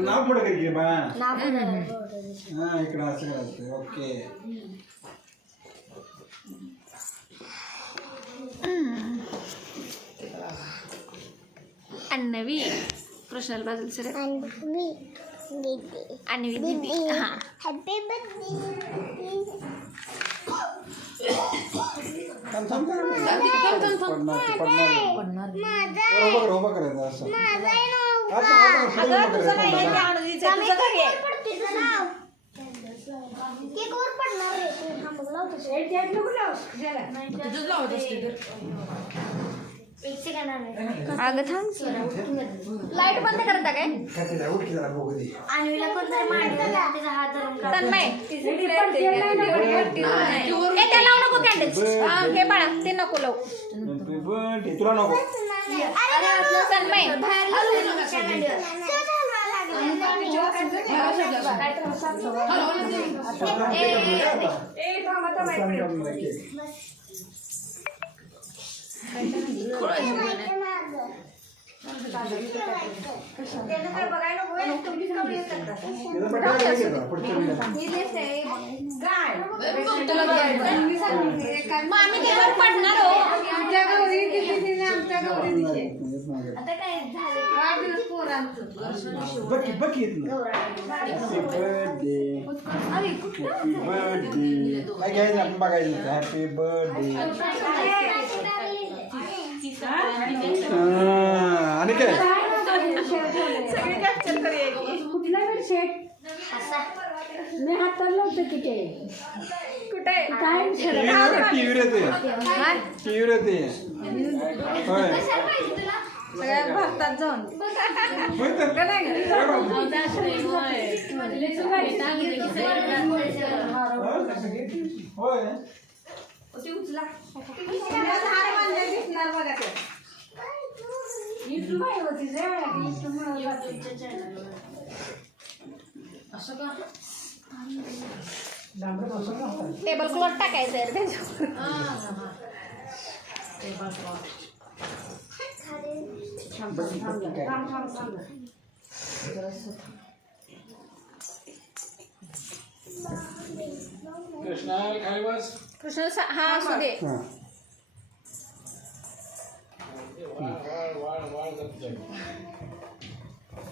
नाव पुढे कर की बा हा इकडे असं करायचं ओके अन्नवी कृष्णाला बाजूला सर अन्नवी दीदी हा हॅपी बर्थडे उभा करायचं असं अगं थांब लाईट बंद करता काय तन्मय ते लावू नको कॅन्डल्स हे बाळा ते नको लावू तुला नको तन्मय मामी त्यावर पडणार हो काय घ्यायचं आपण बघायचं हॅपी बर्थडे आणि काय कुठला वेळ शेट मी हाताला होतं की ते कुठे काय टीव्हीवर येते होय सगळ्या भारतात जाऊन होय टेबल क्लॉथ टाकायचं आहे त्याच्यावर कृष्णा खाली बस कृष्ण हा असू दे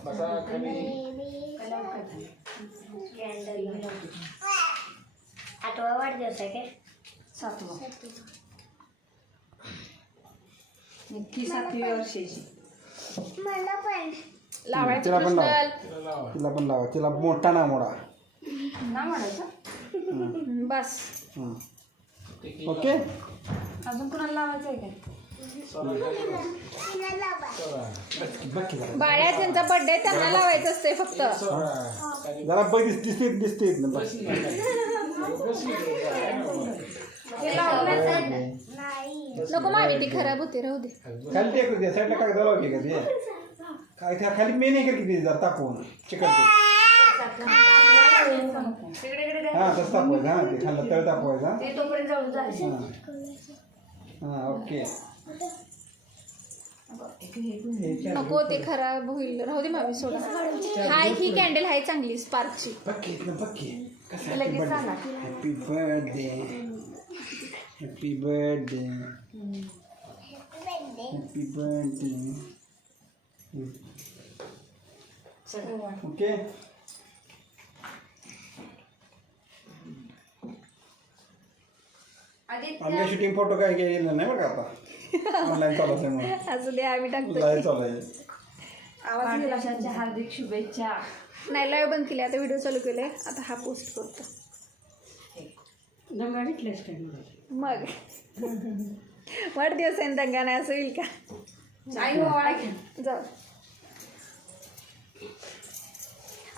बसा खाली आठवा वाढदिवस आहे काय 7वा ती 7वी वर्षाची मला पण लावायचं तिला पण लावा कृष्णल तिला पण लावा तिला मोठा ना मोडा ना म्हणायचं बस ओके अजून कुणाला लावायचं आहे काय बघ जरा बाळ्या त्यांचा बर्थडे त्यांना लावायचं असते फक्त जरा बघ दिसते ना बस नको मामी ती खराब होते राहू दे खाली टेक दे साईडला काय झालं की का ते काय त्या खाली मेन आहे का किती जर तापवून चिकट हा तसं तापवायचं हा ते खाल्लं तळ तापवायचं हा ओके नको ते खराब होईल राहू दे मामी सोडा हाय ही कॅन्डल आहे चांगली स्पार्कची बघी कसं happy birthday happy birthday happy birthday okay आमच्या शूटिंग फोटो काय गेलं नाही बघा आता ऑनलाईन चालू आहे असू दे आम्ही टाकतो लाईव्ह चालू आहे वाढदिवसाच्या हार्दिक शुभेच्छा नाही लाईव्ह बंद केली आता व्हिडिओ चालू केले आता हा पोस्ट करतो दंगा घेतलेस काय मग वाढदिवस आहे दंगा नाही असं होईल का आई ओवाळा घे जाऊ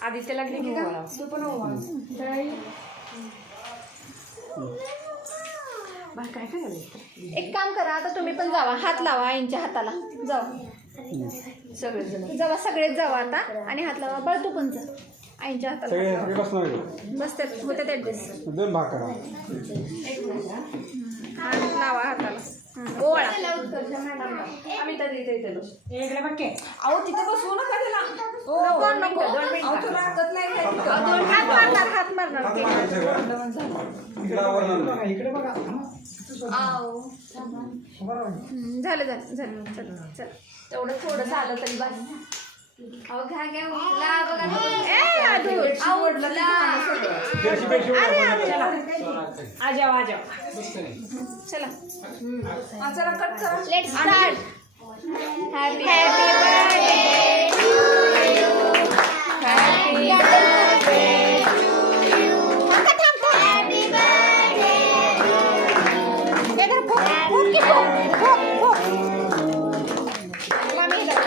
आदित्यला घे की का तू पण ओवाळ बा काय करायचं एक काम करा आता तुम्ही पण जावा हात लावा आईंच्या हाताला जाऊ सगळेजण जावा सगळेच जावा आता आणि हात लावा बळ तू पण जा आईंच्या हाताला सगळे बसणार बसतात होत्यात ॲडजस्ट दोन भाग करा हात लावा हाताला ओळा आम्ही तर इथे इकडे बघ की. अहो तिथे बसवू नका त्याला. नको नको अहो तुला हातात नाही काय तिथं. हात मारणार आता मागे सगळं. इकडं आवरणार नाही. इकडे बघा. झालं झालं झालं चल चल तेवढं थोडं झालं तरी बस. अहो घ्या घ्या उचला बघा अहो उचला बेडशी बेडशी चला आजाव आजाव. चला चला कट करा. Let's start happy birthday to you happy birthday happy birthday इधर फूक फूक की फूक फूक फूक मामी इधर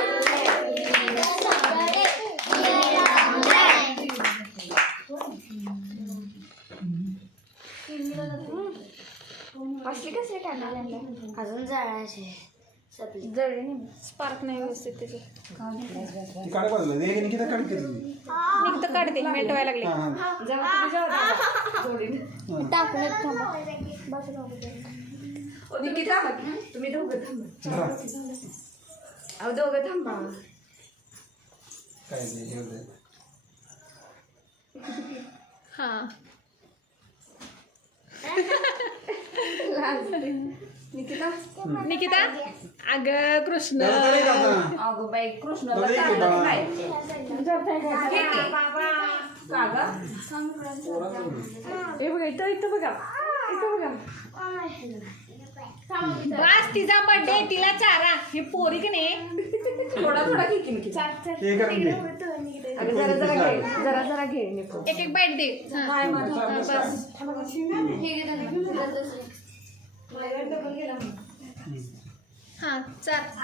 असली कसली टाकणार अजून जाळायचे सपली जळली नाही स्पार्क नाही व्यवस्थित त्याचं ती काढ बाजूला दे की निकिता काढ केली निघतं काढते मेटवायला लागले हां हां जाऊ तुम्ही जाऊ दादा. जोडीने. टाकून येत थांबा ओ निकिता तुम्ही दोघं थांबा. चला अहो दोघं थांबा. काय नाही येऊ दे हां निकिता निकिता अगं कृष्ण दादा तरी का आता? अगो बाई कृष्णाला दोघंही चालत बाबा. नाही. हे की? का ग? हे बघा इथं इथं बघा इथं बघा. बस तिचा बर्थडे तिला चारा हे पोरी की नाही थोडा थोडा घे की निकिता. हे करून घे अगं जरा जरा घे जरा जरा घे निको. एक एक बाईट दे हां. माय माझं. हां, बस हां चार बस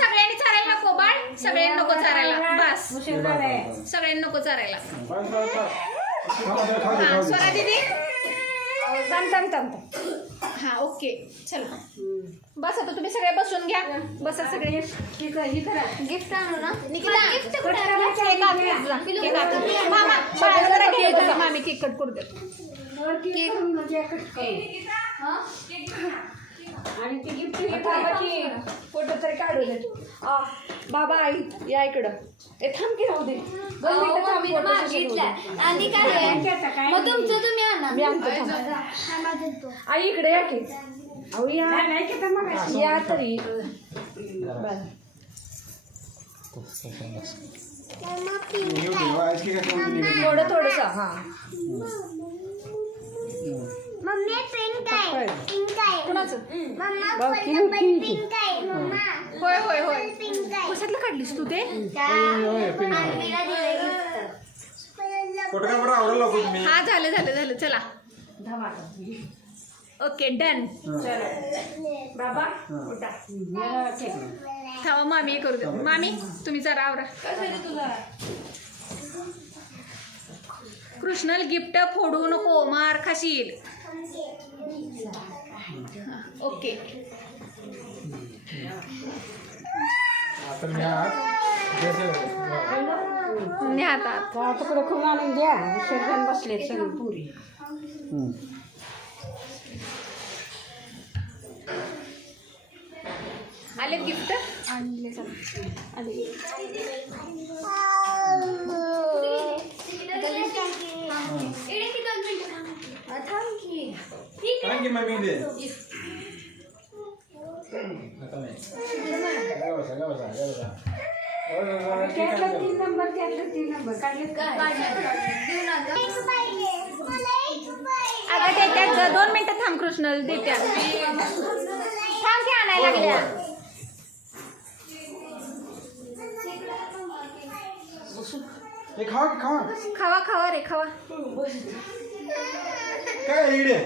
सगळ्यांनी चारायला नको बाळ सगळ्यांनी नको चारायला बस उशीर झालाय. सगळ्यांनी नको चारायला खाऊ दे हां स्वरा दीदी थांब थांब थांब. हां ओके चला बस आता तुम्ही सगळे बसून घ्या बसा सगळे ही करा. गिफ्ट आणू ना निकिता गिफ्ट कुठे केक आणू जा. केक आणू मामा बाळाला जरा केक कट मामी केक कट करू दे केक म्हणजे कट करू. आणि ती गिफ्ट फोटो तरी काढू दे. बाबा आई या इकडं. ए थांब की राहू दे. आणि काय मग तुमचं तुम्ही आणा मी आणतो थांब. आई इकडे या की. अहो या या तरी. थोडं थोडस हा. मम्मी पिंक आहे पिंक आहे कुणाचं मम्मा बाकी पण नक्की. पिंक आहे मम्मा होय होय होय पिंक आहे कशातलं काढलीस तू ते आणवीला दिले गिफ्ट फोटो काय बरं आवडलं लवकर तुम्ही हा झालं झालं झालं चला धमाका. ओके डन बाबा उठा. या केक. थांबा मामी हे करू दे मामी तुम्ही जरा आवरा कृष्णल गिफ्ट फोडू नको मार खाशील ओके आता मी हात हातात तुकडं खूप आणून द्या. सगळ्यां बसले सगळी पुरी. आले गिफ्ट आणले आले कारण की मम्मी दे आता नाही त्यातलं 3 नंबर त्यातलं 3 नंबर काढलेत का? अगं देत्या 2 मिनिटं थांब कृष्णल देत्या थांब की आणायला लागल्या हे खावा की खावा खावा खावा रे खावा काय इडे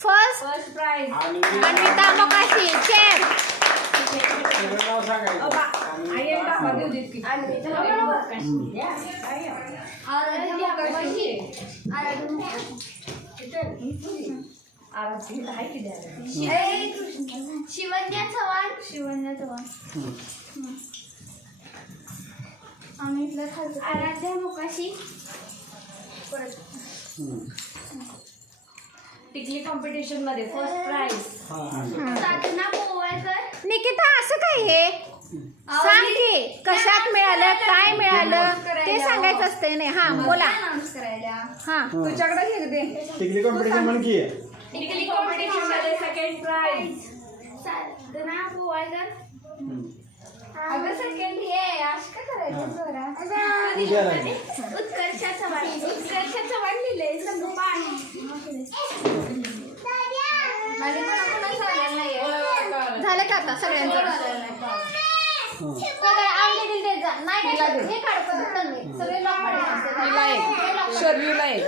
first prize. Anvita Mokashi chef आई आणि बाबा देऊ देत की. आराध्य आहे की द्यायला शिवन्या चव्हाण आणि इथलं खालचं आराध्या मुकाशी परत टिकली कॉम्पिटिशन मध्ये फर्स्ट प्राइज साधना पोवळकर निकिता असं काय हे सांग की कशात मिळालं काय मिळालं ते सांगायचं असतंय नाही. हा बोला. अनाउन्स करायला हा तुझ्याकडे हे दे. टिकली कॉम्पिटिशन म्हण की टिकली कॉम्पिटिशन मध्ये सेकंड प्राइज साधना पोवळकर अगं सेकंड हे आज काय करायचं उद्या राहील. उत्कर्ष चव्हाण लिहिलंय संगोपान आणि कोणाला झालेलं नाहीये झालं का आता सगळ्यांचं आवडी दिली जा नाही काय हे काढतो सगळे लॉक हिला एक शर्यूला एक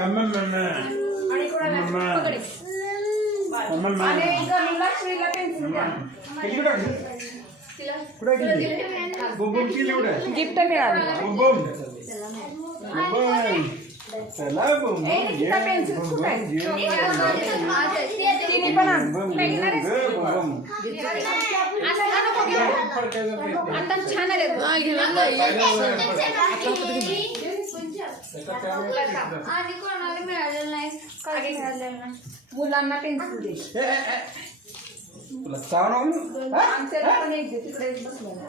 आणि कोणाला पकडे आणि गणूला श्रीला पेन्सिल द्या. कुठे गेली बुम बुम केली कुठे गिफ्ट मिळाली. बुम बुम चला बुम ए, निकिता पेन्सिल कुठे आहे? तिने पण आण. आता छान आले आणि कोणाला मिळालेलं नाही काही मिळालेलं नाही मुलांना पेन्सिल दे. तुला चाव आमच्याला पण एक दे. तिकडे एक बसलेला.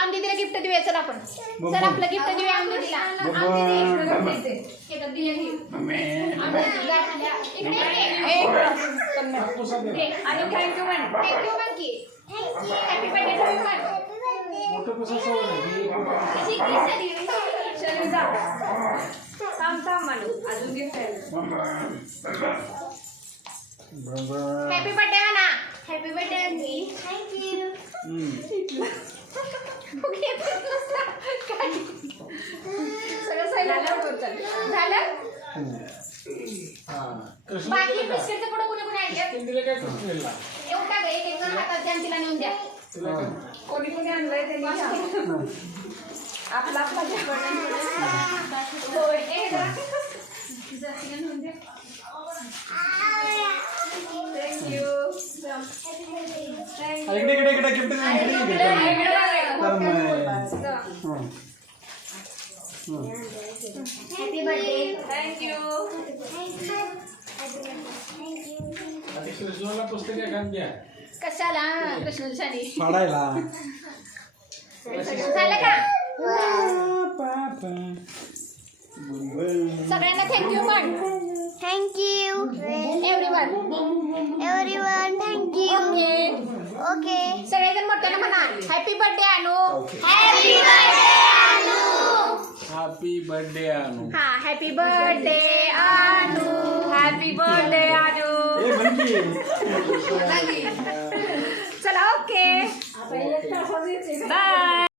आमदी तिला गिफ्ट देऊया. चल आपण चल आपलं गिफ्ट देऊया आमदी तिला. आणि थँक्यू म्हण. Thank you monkey. Happy birthday to you मन. शरी जा. थांब म्हणू अजून गिफ्ट आहे. हॅपी बर्थडे म्हणा. हॅपी बर्थडे अंकी थँक्यू सगळं सायलेंट झालं. बाकी बिस्किटचं पुढं कुणी कुणी आणलं येऊन का ग एक एक जण हातात द्या आणि तिला नेऊन द्या. कोणी कोणी आणलंय त्यांनी घ्या. आपला आपला घ्या. होय, हे जरा. थँक्यू. इकडे इकडे इकडे गिफ्ट हॅपी बर्थडे थँक्यू. कशाला कृष्णाची फाडायला झालं का सगळ्यांना थँक्यू म्हण. थँक्यू एव्हरीवन थँक्यू ओके सगळेजण मोठ्यानं म्हणा हॅपी बर्थडे अनु. हॅपी बर्थडे अनु हॅपी बर्थडे अनु. हा हॅपी बर्थडे अनु. हॅपी बर्थडे आजू. ए बनकी चला ओके बाय.